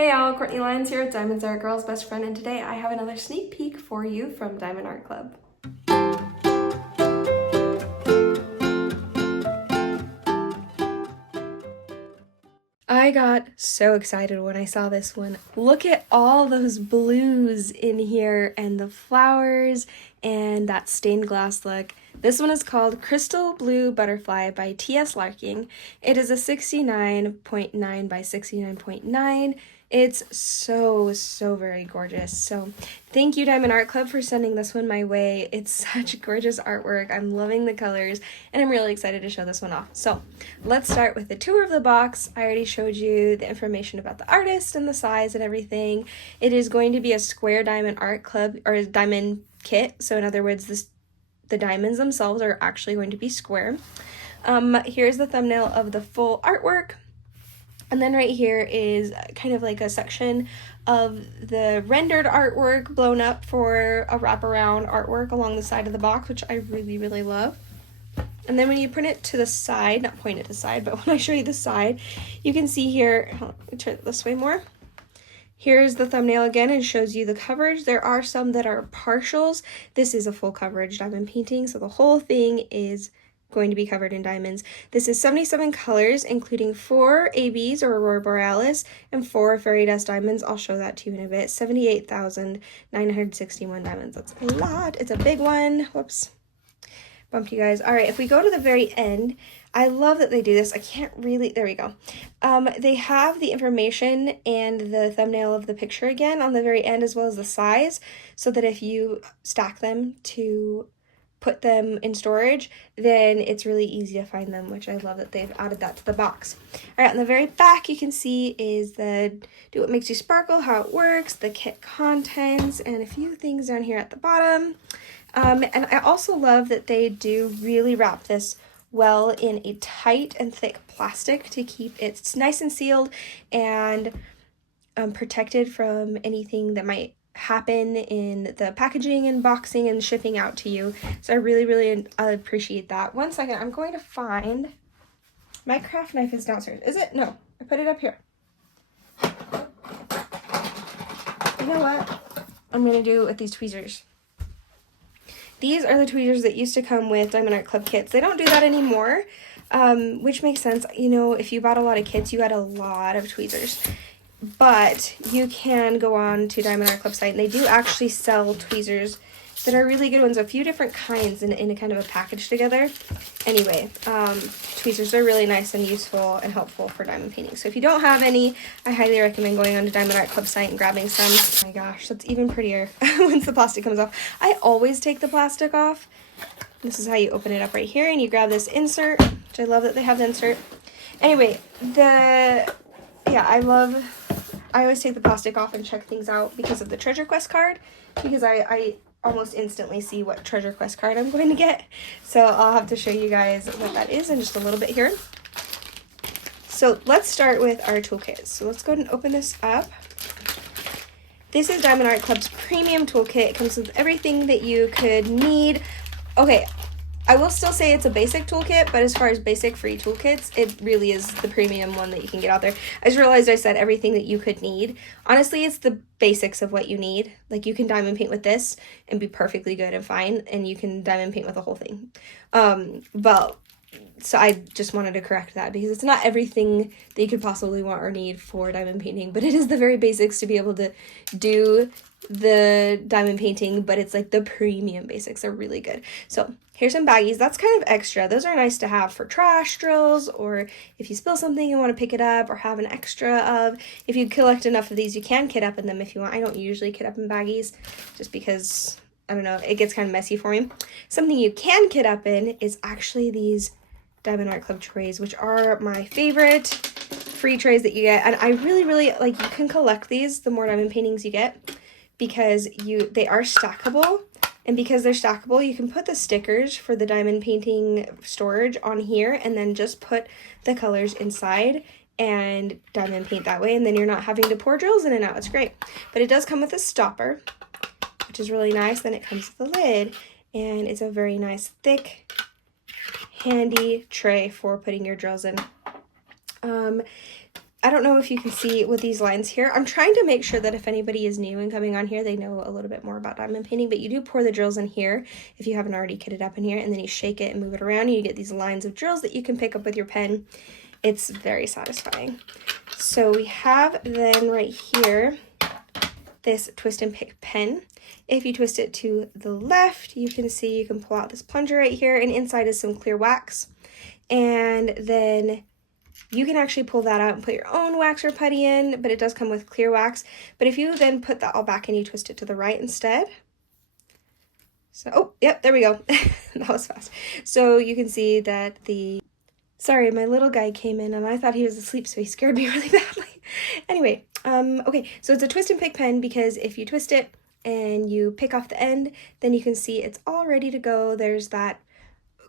Hey y'all, Courtney Lyons here with Diamonds Are a Girl's Best Friend, and today I have another sneak peek for you from Diamond Art Club. I got so excited when I saw this one. Look at all those blues in here and the flowers and that stained glass look. This one is called Crystal Blue Butterfly by T.S. Larking. It is a 69.9 by 69.9. It's so very gorgeous. So thank you, Diamond Art Club, for sending this one my way. It's such gorgeous artwork. I'm loving the colors, and I'm really excited to show this one off. So let's start with the tour of the box. I already showed you the information about the artist and the size and everything. It is going to be a square Diamond Art Club, or a diamond kit. So in other words, the diamonds themselves are actually going to be square. Here's the thumbnail of the full artwork. And then right here is kind of like a section of the rendered artwork blown up for a wraparound artwork along the side of the box, which I really love. And then when you print it to the side, not point it to the side, but when I show you the side, you can see here, let me turn it this way more. Here's the thumbnail again and shows you the coverage. There are some that are partials. This is a full coverage diamond painting, so the whole thing is going to be covered in diamonds. This is 77 colors, including 4 ABs or Aurora Borealis and 4 fairy dust diamonds. I'll show that to you in a bit. 78,961 diamonds. That's a lot. It's a big one. Whoops. Bumped you guys. All right, if we go to the very end, I love that they do this. I can't really, there we go. They have the information and the thumbnail of the picture again on the very end, as well as the size, so that if you stack them to put them in storage, then it's really easy to find them, which I love that they've added that to the box. All right, on the very back, you can see is the Do What Makes You Sparkle, how it works, the kit contents, and a few things down here at the bottom. And I also love that they do really wrap this well in a tight and thick plastic to keep it nice and sealed and protected from anything that might happen in the packaging and boxing and shipping out to you. So I really appreciate that. One second, I'm going to find my craft knife. Is downstairs. Is it? No, I put it up here. You know what I'm gonna do with these tweezers? These are the tweezers that used to come with Diamond Art Club kits. They don't do that anymore, which makes sense. You know, if you bought a lot of kits, you had a lot of tweezers. But you can go on to Diamond Art Club site, and they do actually sell tweezers that are really good ones, a few different kinds in a kind of a package together. Anyway, tweezers are really nice and useful and helpful for diamond painting. So if you don't have any, I highly recommend going on to Diamond Art Club site and grabbing some. Oh my gosh, that's even prettier once the plastic comes off. I always take the plastic off. This is how you open it up right here, and you grab this insert, which I love that they have the insert. Anyway, I always take the plastic off and check things out because of the treasure quest card, because I almost instantly see what treasure quest card I'm going to get. So I'll have to show you guys what that is in just a little bit here. So let's start with our toolkit. So let's go ahead and open this up. This is Diamond Art Club's premium toolkit. It comes with everything that you could need. Okay, I will still say it's a basic toolkit, but as far as basic free toolkits, it really is the premium one that you can get out there. I just realized I said everything that you could need. Honestly, it's the basics of what you need. Like, you can diamond paint with this and be perfectly good and fine, and you can diamond paint with the whole thing. So I just wanted to correct that, because it's not everything that you could possibly want or need for diamond painting, but it is the very basics to be able to do the diamond painting, but it's like the premium basics are really good. So here's some baggies. That's kind of extra. Those are nice to have for trash drills, or if you spill something and want to pick it up, or have an extra of. If you collect enough of these, you can kit up in them if you want. I don't usually kit up in baggies just because, I don't know, it gets kind of messy for me. Something you can kit up in is actually these Diamond Art Club trays, which are my favorite free trays that you get. And I really like, you can collect these the more diamond paintings you get, because they are stackable. And because they're stackable, you can put the stickers for the diamond painting storage on here, and then just put the colors inside and diamond paint that way, and then you're not having to pour drills in and out. It's great. But it does come with a stopper, which is really nice. Then it comes with a lid, and it's a very nice, thick, handy tray for putting your drills in. I don't know if you can see with these lines here. I'm trying to make sure that if anybody is new and coming on here, they know a little bit more about diamond painting, but you do pour the drills in here if you haven't already kitted up in here, and then you shake it and move it around, and you get these lines of drills that you can pick up with your pen. It's very satisfying. So we have then right here this twist and pick pen. If you twist it to the left, you can see you can pull out this plunger right here, and inside is some clear wax. And then you can actually pull that out and put your own wax or putty in, but it does come with clear wax. But if you then put that all back and you twist it to the right instead. So, oh, yep, there we go. That was fast. So you can see that sorry, my little guy came in and I thought he was asleep, so he scared me really badly. Anyway, okay, so it's a twist and pick pen because if you twist it and you pick off the end, then you can see it's all ready to go. There's that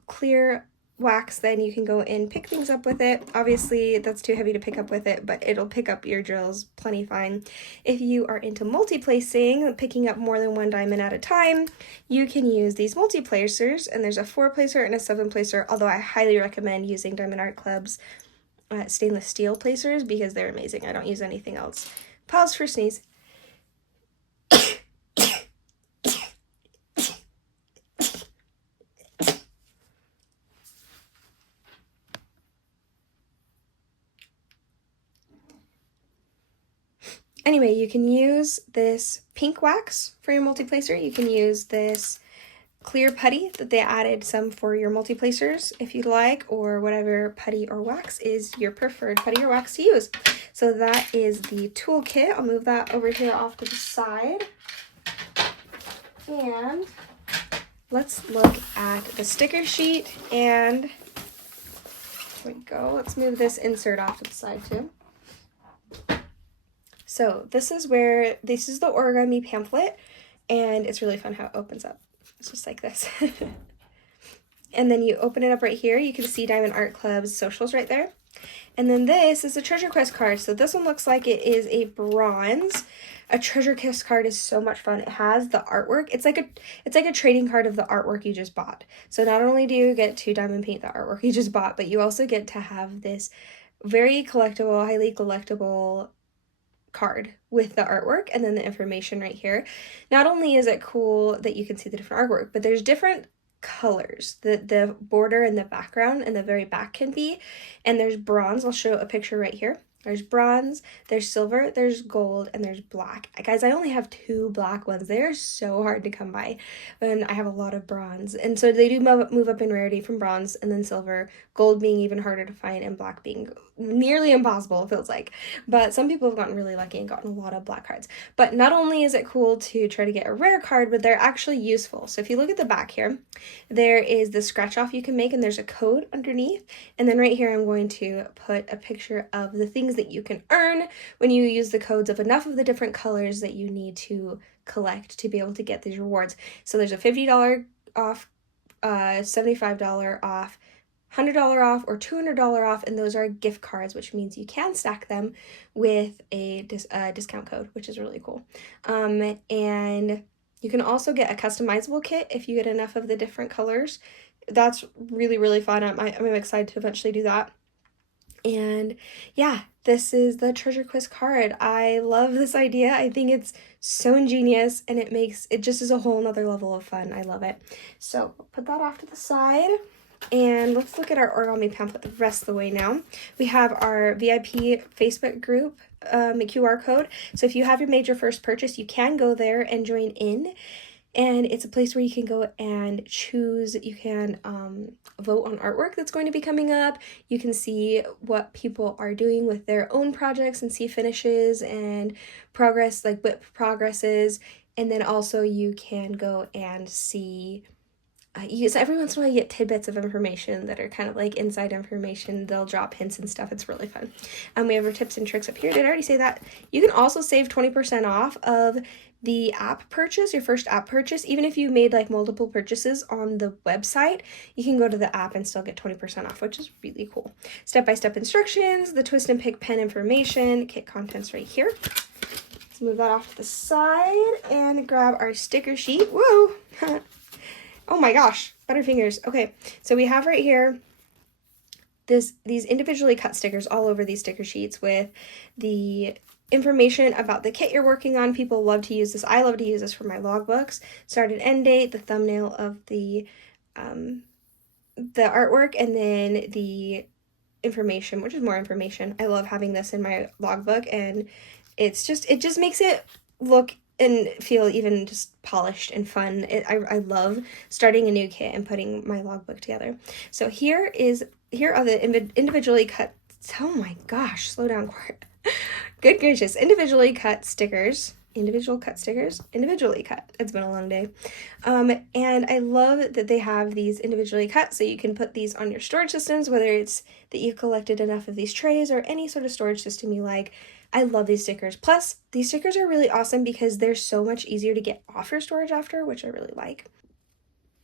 clear wax, then you can go and pick things up with it. Obviously that's too heavy to pick up with it, but it'll pick up your drills plenty fine. If you are into multi-placing, picking up more than one diamond at a time, you can use these multi-placers, and there's a 4-placer and a 7-placer, although I highly recommend using Diamond Art Club's stainless steel placers because they're amazing. I don't use anything else. Pause for sneeze. Anyway, you can use this pink wax for your multi-placer. You can use this clear putty that they added some for your multi-placers if you'd like, or whatever putty or wax is your preferred putty or wax to use. So that is the toolkit. I'll move that over here off to the side. And let's look at the sticker sheet, and there we go. Let's move this insert off to the side too. So this is the origami pamphlet, and it's really fun how it opens up. It's just like this. And then you open it up right here. You can see Diamond Art Club's socials right there. And then this is a treasure quest card. So this one looks like it is a bronze. A treasure quest card is so much fun. It has the artwork. It's like a trading card of the artwork you just bought. So not only do you get to diamond paint the artwork you just bought, but you also get to have this very collectible, highly collectible card with the artwork and then the information right here. Not only is it cool that you can see the different artwork, but there's different colors. The border and the background and the very back can be, and there's bronze. I'll show a picture right here. There's bronze, there's silver, there's gold, and there's black. Guys, I only have 2 black ones. They are so hard to come by, and I have a lot of bronze. And so they do move up in rarity from bronze and then silver, gold being even harder to find, and black being nearly impossible, it feels like. But some people have gotten really lucky and gotten a lot of black cards. But not only is it cool to try to get a rare card, but they're actually useful. So if you look at the back here, there is the scratch off you can make, and there's a code underneath. And then right here, I'm going to put a picture of the things that you can earn when you use the codes of enough of the different colors that you need to collect to be able to get these rewards. So there's a $50 off, $75 off, $100 off, or $200 off, and those are gift cards, which means you can stack them with a discount code, which is really cool. And you can also get a customizable kit if you get enough of the different colors. That's really, really fun. I'm excited to eventually do that. And yeah, this is the treasure quest card. I love this idea. I think it's so ingenious, and it just is a whole nother level of fun. I love it. So put that off to the side, and let's look at our origami pamphlet the rest of the way now. We have our VIP Facebook group QR code. So if you haven't made your first purchase, you can go there and join in. And it's a place where you can go and choose, you can vote on artwork that's going to be coming up. You can see what people are doing with their own projects and see finishes and progress, like WIP progresses. And then also you can go and see, so every once in a while you get tidbits of information that are kind of like inside information. They'll drop hints and stuff. It's really fun. We have our tips and tricks up here. Did I already say that? You can also save 20% off of the app purchase, your first app purchase. Even if you made like multiple purchases on the website, you can go to the app and still get 20% off, which is really cool. Step-by-step instructions, the twist and pick pen information, kit contents right here. Let's move that off to the side and grab our sticker sheet. Whoa! Oh my gosh, butterfingers. Okay, so we have right here these individually cut stickers all over these sticker sheets with the information about the kit you're working on. People love to use this. I love to use this for my logbooks. Start and end date, the thumbnail of the artwork, and then the information, which is more information. I love having this in my logbook, and it just makes it look and feel even just polished and fun. I love starting a new kit and putting my logbook together. So here are the individually cut, oh my gosh, slow down, Court. Good gracious, individually cut, individually cut. It's been a long day. And I love that they have these individually cut, so you can put these on your storage systems, whether it's that you've collected enough of these trays or any sort of storage system you like. I love these stickers. Plus, these stickers are really awesome because they're so much easier to get off your storage after, which I really like.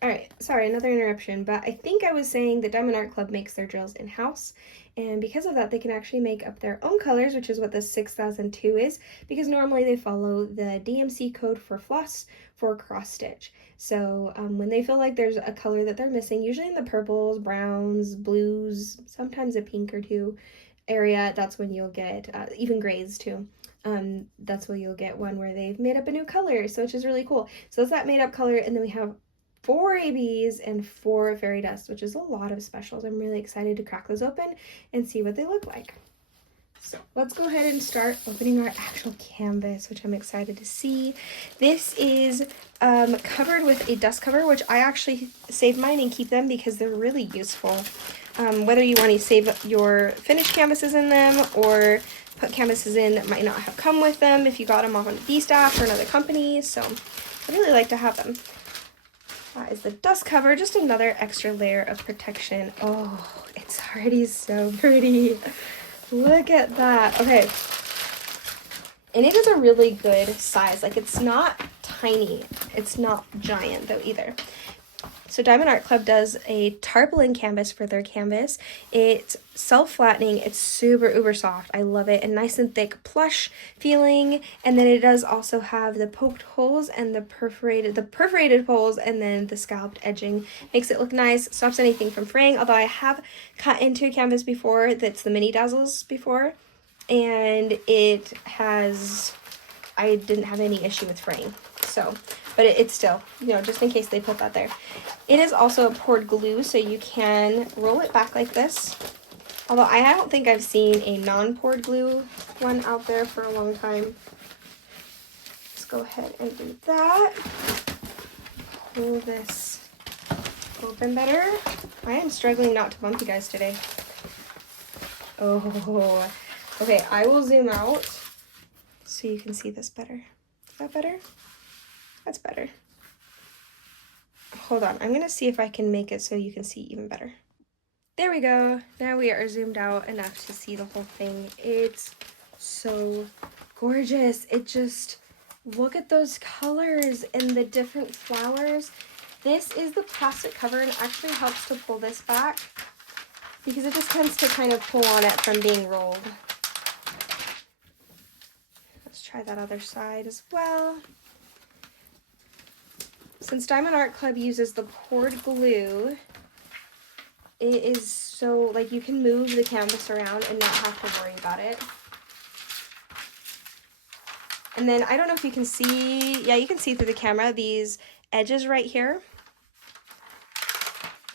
All right, sorry, another interruption, but I think I was saying that Diamond Art Club makes their drills in-house, and because of that, they can actually make up their own colors, which is what the 6002 is, because normally they follow the DMC code for floss for cross stitch. So when they feel like there's a color that they're missing, usually in the purples, browns, blues, sometimes a pink or two area, that's when you'll get, even grays too. That's where you'll get one where they've made up a new color, so it's just really cool. So it's that made up color, and then we have 4 ABs and 4 fairy dust, which is a lot of specials. I'm really excited to crack those open and see what they look like. So let's go ahead and start opening our actual canvas, which I'm excited to see. This is covered with a dust cover, which I actually save mine and keep them because they're really useful. Whether you want to save your finished canvases in them or put canvases in that might not have come with them if you got them off on a D-staff or another company. So I really like to have them. That is the dust cover, just another extra layer of protection. Oh, it's already so pretty. Look at that. Okay. And it is a really good size. Like, it's not tiny. It's not giant, though, either. So Diamond Art Club does a tarpaulin canvas for their canvas. It's self-flattening. It's super uber soft. I love it. And nice and thick plush feeling. And then it does also have the poked holes and the perforated holes, and then the scalloped edging. Makes it look nice. Stops anything from fraying. Although I have cut into a canvas before that's the mini dazzles before. And I didn't have any issue with fraying. So, but it's still, just in case they put that there. It is also a poured glue, so you can roll it back like this. Although I don't think I've seen a non-poured glue one out there for a long time. Let's go ahead and do that. Pull this open better. I am struggling not to bump you guys today. Oh, okay, I will zoom out so you can see this better. Is that better? That's better. Hold on, I'm gonna see if I can make it so you can see even better. There we go. Now we are zoomed out enough to see the whole thing. It's so gorgeous. Look at those colors and the different flowers. This is the plastic cover, and it actually helps to pull this back because it just tends to kind of pull on it from being rolled. Let's try that other side as well. Since Diamond Art Club uses the poured glue, it is so, you can move the canvas around and not have to worry about it. And then, I don't know if you can see, yeah, you can see through the camera, these edges right here.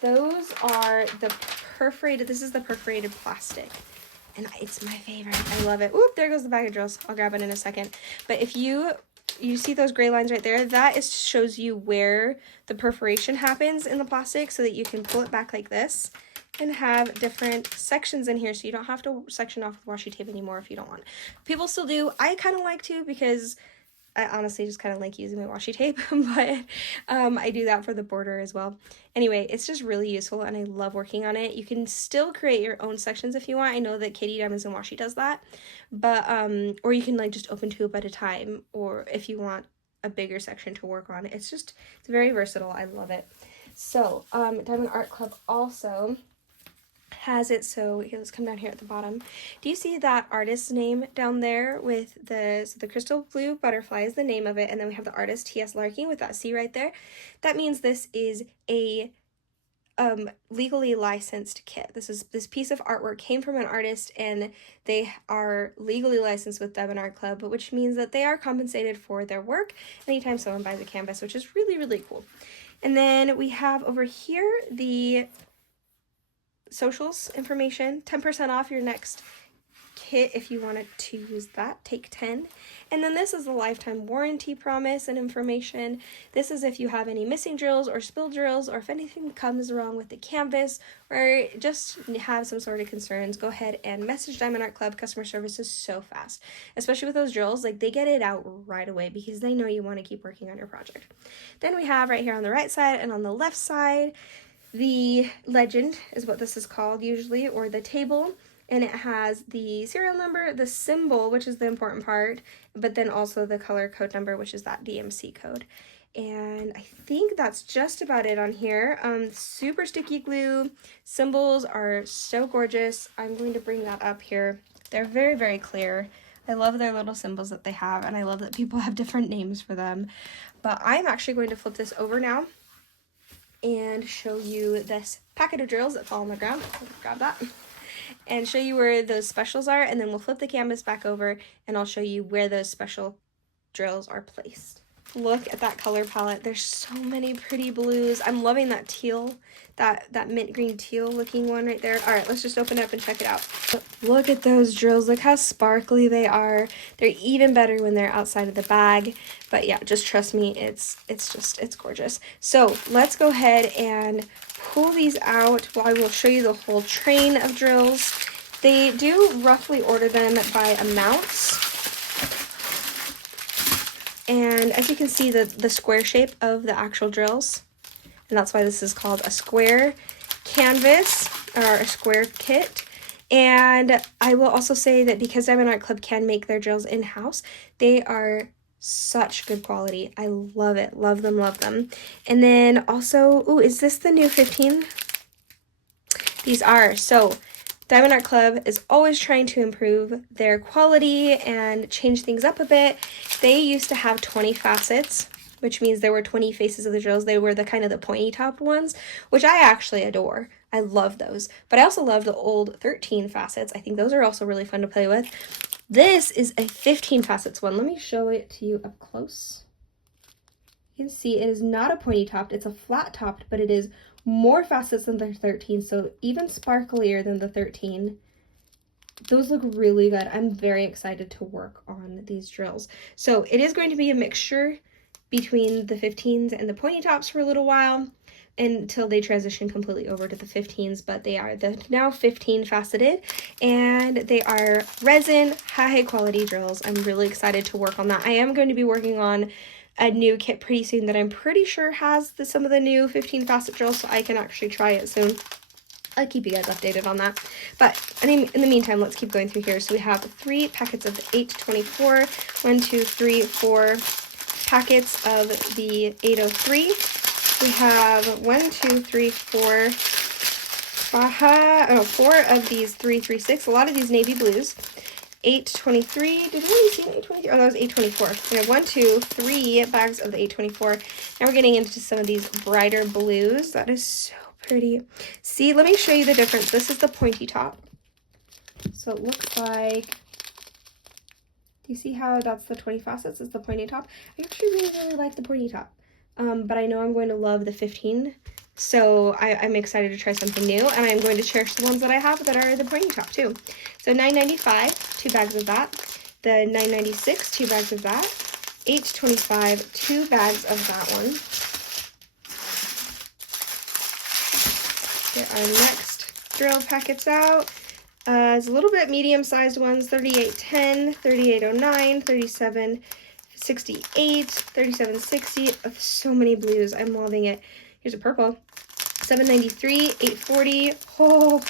Those are the perforated, this is the perforated plastic. And it's my favorite. I love it. Oop, there goes the bag of drills. I'll grab it in a second. But if you see those gray lines right there, that shows you where the perforation happens in the plastic so that you can pull it back like this and have different sections in here so you don't have to section off with washi tape anymore if you don't want. People still do. I kind of like to because I honestly just kind of like using my washi tape, but I do that for the border as well. Anyway, it's just really useful and I love working on it. You can still create your own sections if you want. I know that Katie Diamonds and Washi does that, but or you can just open 2 up at a time, or if you want a bigger section to work on. It's very versatile. I love it. So Diamond Art Club also has it, so here, let's come down here at the bottom. Do you see that artist's name down there with the crystal blue butterfly is the name of it, and then we have the artist T.S. Larking with that C right there? That means this is a legally licensed kit. This piece of artwork came from an artist, and they are legally licensed with Diamond Art Club, which means that they are compensated for their work anytime someone buys a canvas, which is really, really cool. And then we have over here the socials information, 10% off your next kit if you wanted to use that, take 10. And then this is the lifetime warranty promise and information. This is if you have any missing drills or spilled drills, or if anything comes wrong with the canvas, or just have some sort of concerns, go ahead and message Diamond Art Club. Customer service is so fast, especially with those drills. Like, they get it out right away because they know you want to keep working on your project. Then we have right here on the right side and on the left side, the legend is what this is called usually, or the table. And it has the serial number, the symbol, which is the important part, but then also the color code number, which is that DMC code. And I think that's just about it on here. Super sticky glue. Symbols are so gorgeous. I'm going to bring that up here. They're very, very clear. I love their little symbols that they have, and I love that people have different names for them. But I'm actually going to flip this over now and show you this packet of drills that fall on the ground. Grab that. And show you where those specials are, and then we'll flip the canvas back over and I'll show you where those special drills are placed. Look at that color palette. There's so many pretty blues. I'm loving that teal, that mint green teal looking one right there. All right, let's just open it up and check it out. Look at those drills. Look how sparkly they are. They're even better when they're outside of the bag. But yeah, just trust me, it's gorgeous. So let's go ahead and pull these out. Well, I will show you the whole train of drills. They do roughly order them by amounts. And as you can see, the square shape of the actual drills, and that's why this is called a square canvas or a square kit. And I will also say that because Diamond Art Club can make their drills in-house, they are such good quality. I love it. Love them, love them. And then also, ooh, is this the new 15? These are. So Diamond Art Club is always trying to improve their quality and change things up a bit. They used to have 20 facets, which means there were 20 faces of the drills. They were the kind of the pointy top ones, which I actually adore. I love those. But I also love the old 13 facets. I think those are also really fun to play with. This is a 15 facets one. Let me show it to you up close. You can see it is not a pointy topped, it's a flat topped, but it is more facets than the 13, so even sparklier than the 13. Those look really good. I'm very excited to work on these drills. So it is going to be a mixture between the 15s and the pointy tops for a little while until they transition completely over to the 15s, but they are the now 15 faceted, and they are resin, high quality drills. I'm really excited to work on that. I am going to be working on a new kit pretty soon that I'm pretty sure has some of the new 15 facet drills, so I can actually try it soon. I'll keep you guys updated on that. But in the meantime, let's keep going through here. So we have 3 packets of the 824, 1, 2, 3, 4 packets of the 803. We have 1, 2, 3, 4, 4 of these 336. A lot of these navy blues. 823. Did we see 823? Oh, that was 824. We have 1, 2, 3 bags of the 824. Now we're getting into some of these brighter blues. That is so pretty. See, let me show you the difference. This is the pointy top. So it looks like, do you see how that's the 20 facets? It's the pointy top. I actually really, really like the pointy top. But I know I'm going to love the 15. So I'm excited to try something new, and I'm going to cherish the ones that I have that are the pointy top too. So $9.95, 2 bags of that. The $9.96, 2 bags of that. $8.25, 2 bags of that one. Get our next drill packets out. It's a little bit medium-sized ones, 38.10, 38.09, 37.68, 37.60. So many blues. I'm loving it. Here's a purple. $7.93, $8.40. Oh,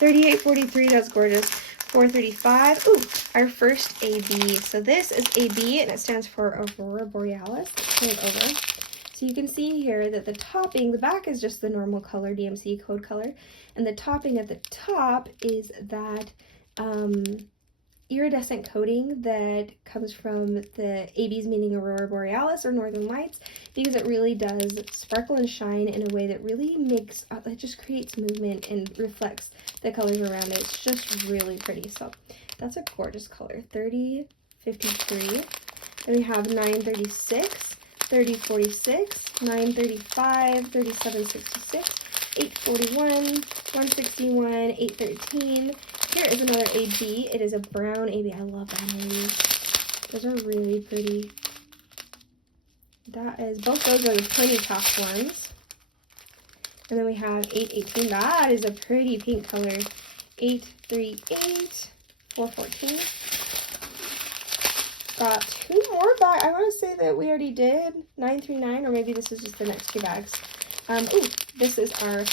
$38.43. That's gorgeous. $4.35. Ooh, our first AB. So this is AB, and it stands for Aurora Borealis. Pull it over. So you can see here that the topping, the back is just the normal color, DMC code color, and the topping at the top is that iridescent coating that comes from the ABs, meaning Aurora Borealis or Northern Lights, because it really does sparkle and shine in a way that really makes, it just creates movement and reflects the colors around it. It's just really pretty. So that's a gorgeous color. 3053. Then we have 936, 3046, 935, 3766, 841, 161, 813. Here is another AB. It is a brown AB. I love brown ABs. Those are really pretty. That is, both those are the pointy top ones. And then we have 818. That is a pretty pink color. 838, 414. Got two more bags. I want to say that we already did 939, or maybe this is just the next two bags. Ooh, this is our,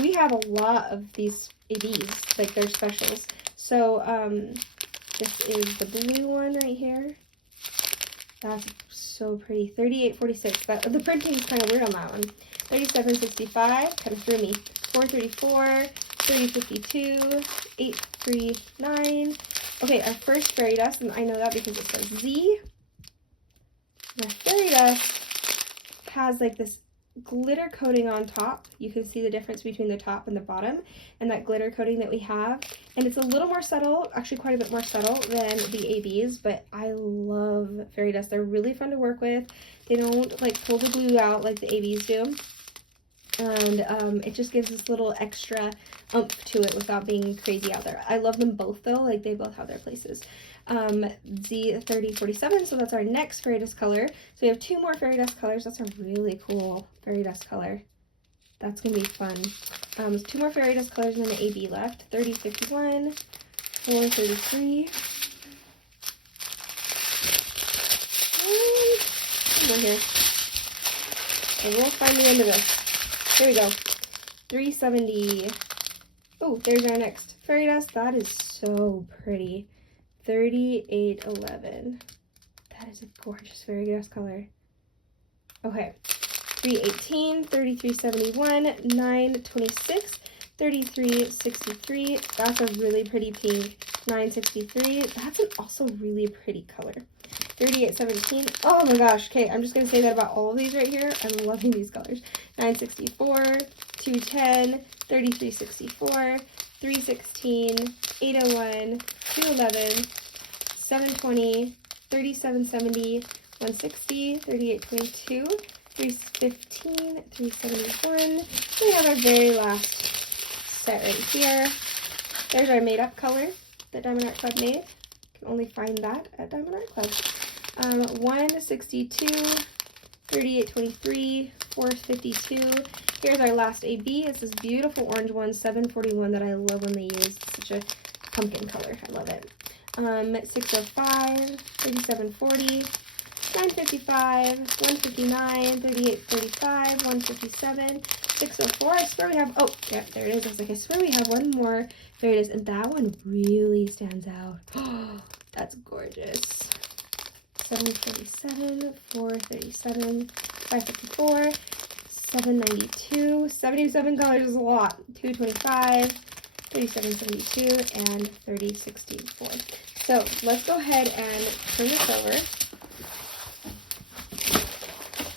we have a lot of these ABs, like they're specials. So, this is the blue one right here. That's so pretty. 3846. The printing is kind of weird on that one. 3765, kind of threw me. 434, 3052, 839. Okay, our first fairy dust, and I know that because it says Z. The fairy dust has like this glitter coating on top. You can see the difference between the top and the bottom, and that glitter coating that we have. And it's a little more subtle, actually quite a bit more subtle than the ABs, but I love fairy dust. They're really fun to work with. They don't like pull the glue out like the ABs do. And it just gives this little extra oomph to it without being crazy out there. I love them both though, like they both have their places. Z3047, so that's our next fairy dust color. So we have two more fairy dust colors. That's a really cool fairy dust color. That's gonna be fun. Two more fairy dust colors and then the AB left. 3051, 433. One more here. And we'll find the end of this. Here we go. 370. Oh, there's our next fairy dust. That is so pretty. 3811. That is a gorgeous fairy dust color. Okay. 318, 3371, 926, 3363. That's a really pretty pink. 963. That's an also really pretty color. 3817. Oh my gosh. Okay, I'm just going to say that about all of these right here. I'm loving these colors. 964, 210, 3364, 316, 801, 211, 720, 3770, 160, 3822, 315, 371. We have our very last set right here. There's our made up color that Diamond Art Club made. You can only find that at Diamond Art Club. 162, 3823, 452. Here's our last AB. It's this beautiful orange one, 741, that I love when they use such a pumpkin color. I love it. 605, 3740, 955, 159, 3845, 157, 604. I swear we have, oh, yeah, there it is. I was like, I swear we have one more. There it is. And that one really stands out. Oh, that's gorgeous. 747, 437, 554, 792, 77 colors is a lot. 225, 3772, and 3064. So let's go ahead and turn this over,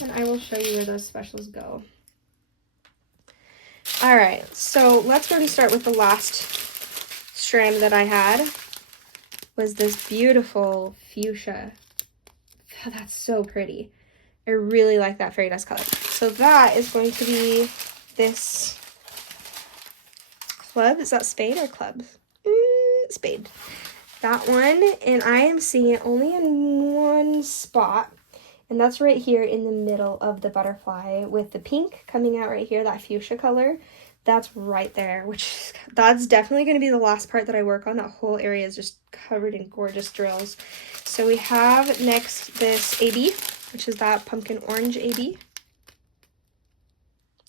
and I will show you where those specials go. All right, so let's go and start with the last strand that I had. Was this beautiful fuchsia. Oh, that's so pretty. I really like that fairy dust color. So that is going to be this club. Is that spade or clubs? Spade. That one, and I am seeing it only in one spot, and that's right here in the middle of the butterfly with the pink coming out right here, that fuchsia color. That's right there, which that's definitely going to be the last part that I work on. That whole area is just covered in gorgeous drills. So we have next this AB, which is that pumpkin orange AB.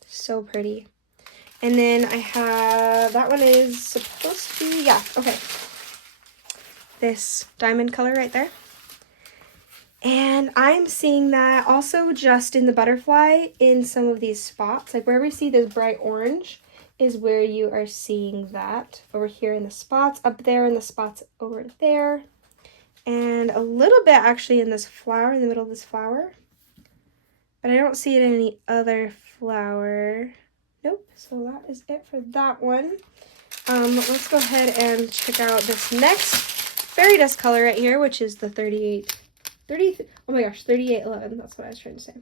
So pretty. And then I have, that one is supposed to be, yeah, okay. This diamond color right there. And I'm seeing that also just in the butterfly in some of these spots. Like where we see this bright orange, is where you are seeing that. Over here in the spots, up there in the spots over there. And a little bit actually in this flower, in the middle of this flower. But I don't see it in any other flower. Nope, so that is it for that one. Let's go ahead and check out this next fairy dust color right here, which is the 3811. That's what I was trying to say.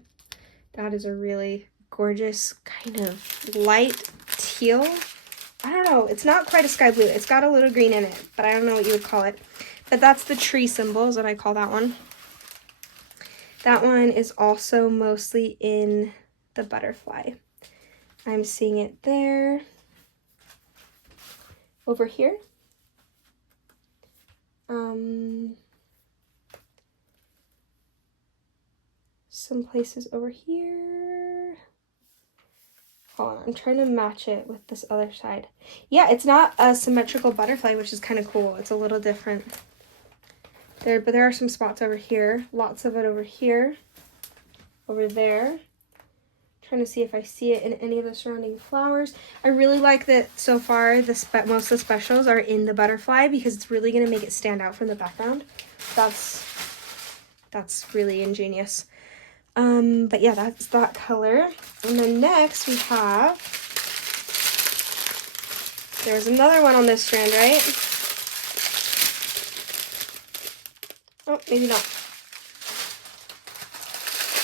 That is a really gorgeous kind of light teal. I don't know, it's not quite a sky blue. It's got a little green in it, but I don't know what you would call it. But that's the tree symbol is what I call that one. That one is also mostly in the butterfly. I'm seeing it there. Over here. Some places over here. Hold on, I'm trying to match it with this other side. Yeah, it's not a symmetrical butterfly, which is kind of cool. It's a little different. But there are some spots over here. Lots of it over here. Over there. Trying to see if I see it in any of the surrounding flowers. I really like that so far most of the specials are in the butterfly because it's really going to make it stand out from the background. That's really ingenious. But yeah, that's that color. And then next we have, there's another one on this strand, right? Oh, maybe not.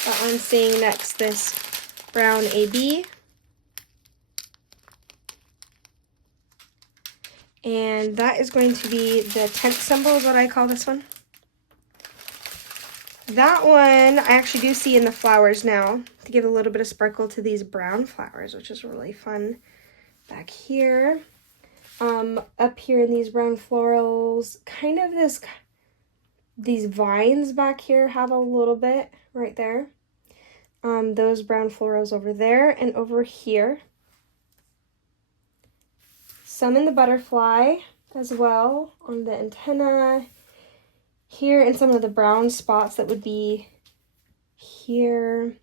That I'm seeing next, this brown AB. And that is going to be the tent symbol is what I call this one. That one I actually do see in the flowers now to give a little bit of sparkle to these brown flowers, which is really fun. Back here, up here in these brown florals, kind of these vines back here have a little bit right there. Those brown florals over there and over here. Some in the butterfly as well on the antenna. Here in some of the brown spots that would be here.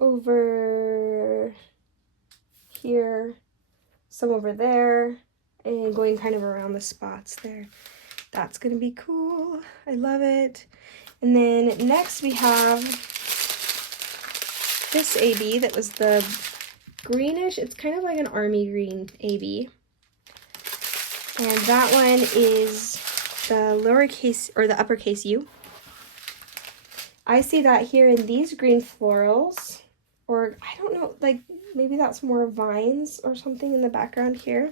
Over here. Some over there. And going kind of around the spots there. That's going to be cool. I love it. And then next we have this AB that was the greenish. It's kind of like an army green AB. And that one is the lowercase or the uppercase U. I see that here in these green florals, or I don't know, like maybe that's more vines or something in the background here.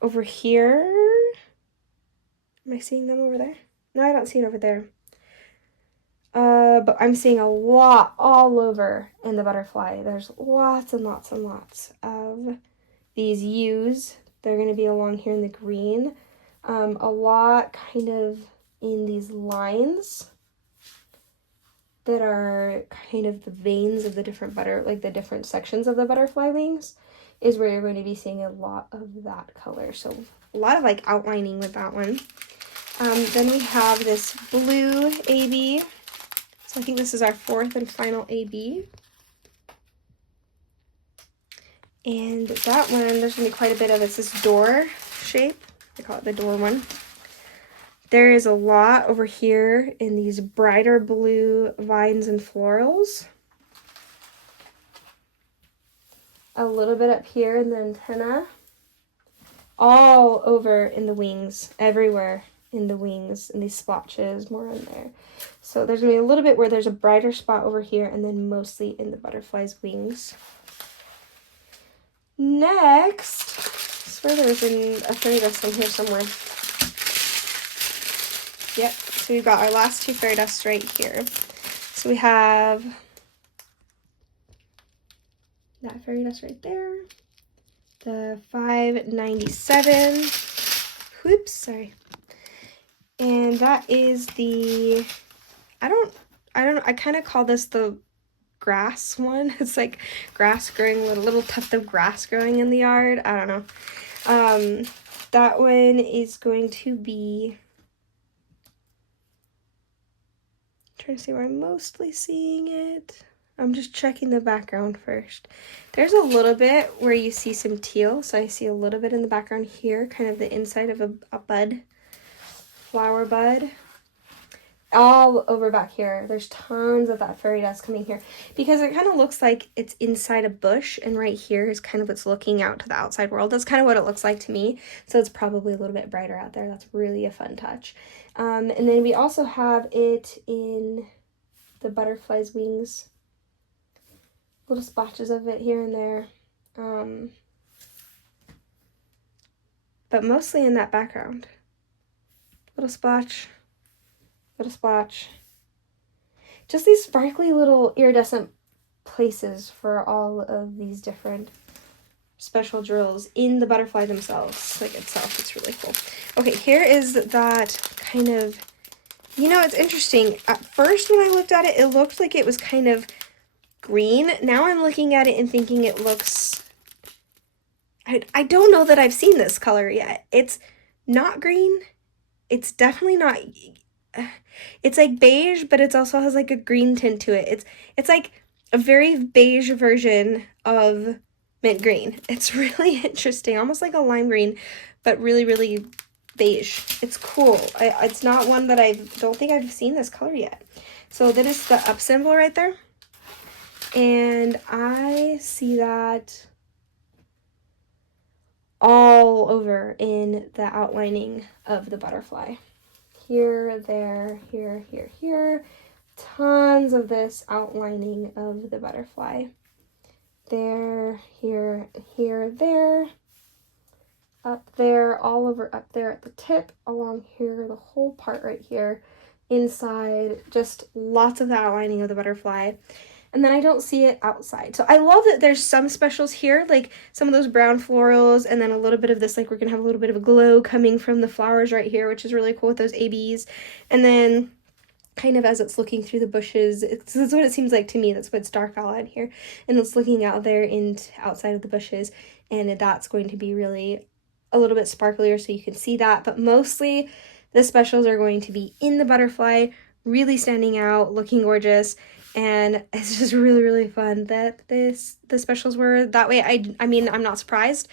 Over here, am I seeing them over there? No, I don't see it over there. But I'm seeing a lot all over in the butterfly. There's lots and lots and lots of these U's. They're going to be along here in the green. A lot kind of in these lines that are kind of the veins of the different the different sections of the butterfly wings is where you're going to be seeing a lot of that color. So a lot of like outlining with that one. Then we have this blue AB. So I think this is our fourth and final AB. And that one, there's going to be quite a bit of, it's this door shape. I call it the door one. There is a lot over here in these brighter blue vines and florals. A little bit up here in the antenna. All over in the wings, everywhere in the wings, and these splotches, more in there. So there's going to be a little bit where there's a brighter spot over here, and then mostly in the butterfly's wings. Next, I swear there's a fairy dust in here somewhere. Yep, so we've got our last two fairy dusts right here. So we have that fairy dust right there. The 597. Whoops, sorry. And that is the, I kind of call this the grass one. It's like grass growing, a little tuft of grass growing in the yard. I don't know. That one is going to be, I'm trying to see where I'm mostly seeing it. I'm just checking the background first. There's a little bit where you see some teal, so I see a little bit in the background here, kind of the inside of a bud, flower bud. All over back here, there's tons of that fairy dust coming here because it kind of looks like it's inside a bush, and right here is kind of what's looking out to the outside world. That's kind of what it looks like to me, so it's probably a little bit brighter out there. That's really a fun touch. And then we also have it in the butterfly's wings, little splotches of it here and there, but mostly in that background. Little splotch, little splotch. Just these sparkly little iridescent places for all of these different special drills in the butterfly themselves, like itself. It's really cool. Okay, here is that kind of, you know, it's interesting. At first when I looked at it, it looked like it was kind of green. Now I'm looking at it and thinking it looks, I don't know that I've seen this color yet. It's not green. It's definitely not, it's like beige, but it also has like a green tint to it. It's like a very beige version of mint green. It's really interesting, almost like a lime green, but really, really beige. It's cool. It's not one that I don't think I've seen this color yet. So that is the up symbol right there. And I see that all over in the outlining of the butterfly. Here, there, here, here, here. Tons of this outlining of the butterfly. There, here, here, there. Up there, all over up there at the tip, along here, the whole part right here. Inside, just lots of the outlining of the butterfly. And then I don't see it outside. So I love that there's some specials here, like some of those brown florals, and then a little bit of this, like we're gonna have a little bit of a glow coming from the flowers right here, which is really cool with those ABs. And then kind of as it's looking through the bushes, that's what it seems like to me. That's what it's dark outline here. And it's looking out there and outside of the bushes, and that's going to be really a little bit sparklier so you can see that. But mostly the specials are going to be in the butterfly, really standing out, looking gorgeous. And it's just really, really fun that the specials were that way. I mean, I'm not surprised.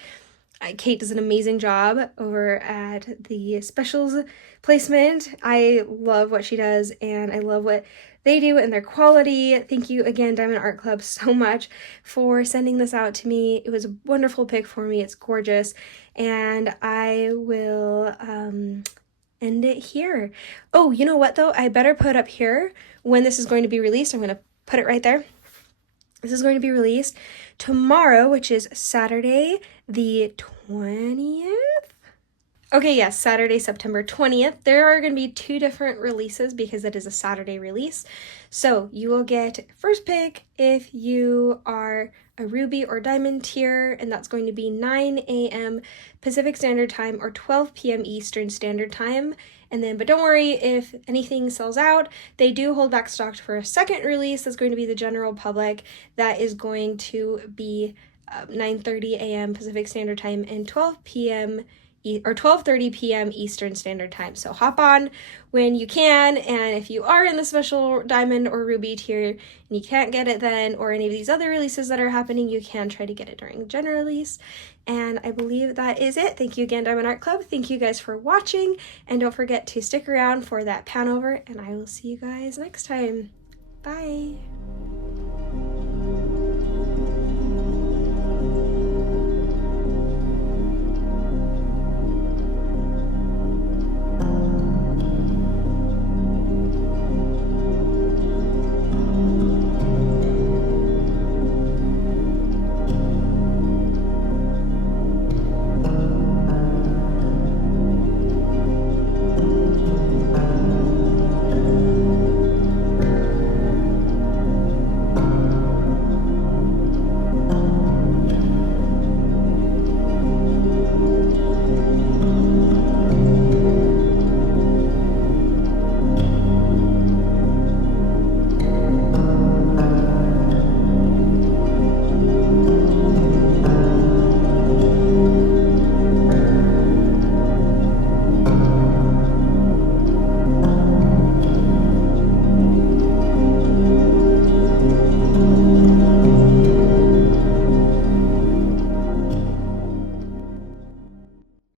Kate does an amazing job over at the specials placement. I love what she does, and I love what they do and their quality. Thank you again, Diamond Art Club, so much for sending this out to me. It was a wonderful pick for me. It's gorgeous, and I will end it here. Oh, you know what though? I better put up here when this is going to be released. I'm going to put it right there. This is going to be released tomorrow, which is Saturday the 20th. Okay, yes, Saturday, September 20th. There are going to be 2 different releases because it is a Saturday release. So you will get first pick if you are a Ruby or Diamond tier, and that's going to be 9 a.m. Pacific Standard Time or 12 p.m. Eastern Standard Time. And then, but don't worry if anything sells out. They do hold back stock for a second release that's going to be the general public. That is going to be 9:30 a.m. Pacific Standard Time and 12 p.m. or 12:30 p.m. Eastern Standard Time. So hop on when you can, and if you are in the special Diamond or Ruby tier and you can't get it then, or any of these other releases that are happening, you can try to get it during the general release. And I believe that is it. Thank you again, Diamond Art Club. Thank you guys for watching, and don't forget to stick around for that pan over, and I will see you guys next time. Bye!